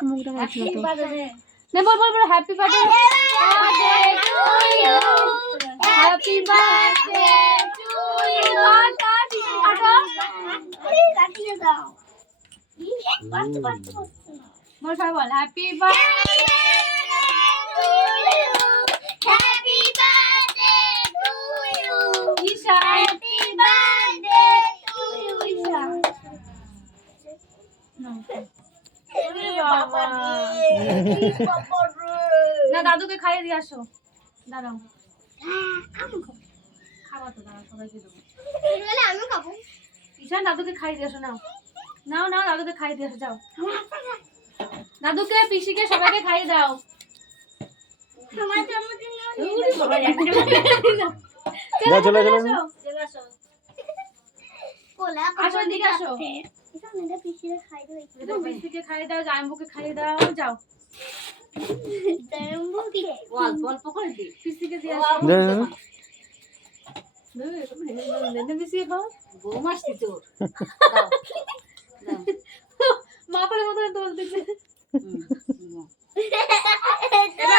তোকে মুখ দেখা যাচ্ছে না তো নে বল বল বল happy birthday to you happy birthday to you কাটিয়ে দাও বল সবাই বল happy birthday Happy birthday to you. Isha Happy birthday to you, Isha. বাবা না দাদুকে খাইয়ে দিয়ে আসো দাঁড়াও খাওয়া তো দাঁড়াও সবাইকে দেবো আমি খাবো ঈশান দাদুকে খাইয়ে দিয়ে আসো নাও নাও নাও দাদুকে খাইয়ে দিয়ে আসো যাও দাদুকে পিসিকে সবাইকে খাইয়ে দাও আমার জন্মদিন চলে চলে কোলা আসো এদিকে আসো এটা মেয়েটা পিছিয়ে খাই দেবে এটা পিসিকে খাইয়ে দাও জাম্বুকে খাইয়ে দাও যাও জাম্বুকে অল্প অল্প করে দি পিসিকে দিয়ে আসো পিসিকে খাও বৌমাসি তোর মাথার মতো তোল দিচ্ছে